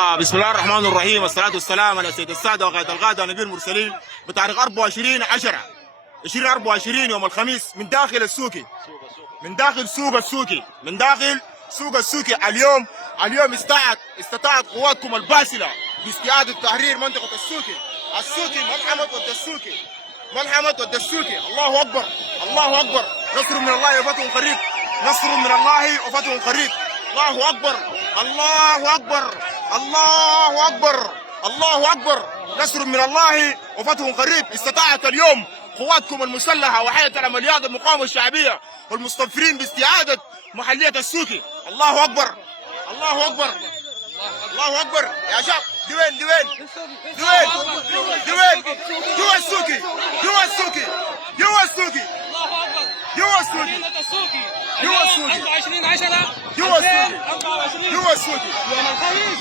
بسم الله الرحمن الرحيم، والصلاة والسلام على سيد السادة وقائد الغادة ونبي المرسلين. بتاريخ 24/10/2024 يوم الخميس من داخل السوقي، من داخل سوق السوقي، من داخل سوق السوقي. اليوم استطاعت قواتكم الباسلة باستعادة تحرير منطقة السوقي. ملحمة والدسوقي. الله أكبر، الله أكبر. نصر من الله وفتح قريب، نصر من الله وفتح قريب. الله أكبر، الله أكبر، الله أكبر، الله أكبر. نصر من الله وفتح قريب. استطاعت اليوم قواتكم المسلحة وحياة العمليات المقاومة الشعبية والمستنفرين باستعادة محلية السوقي. الله أكبر، الله أكبر، الله أكبر. يا شباب دي وين جوا السوقي، جوا السوقي، جوا السوقي، جوا السوقي، جوا السوقي، 24/10 جوا السوقي، 2024 جوا السوقي. يوم الخميس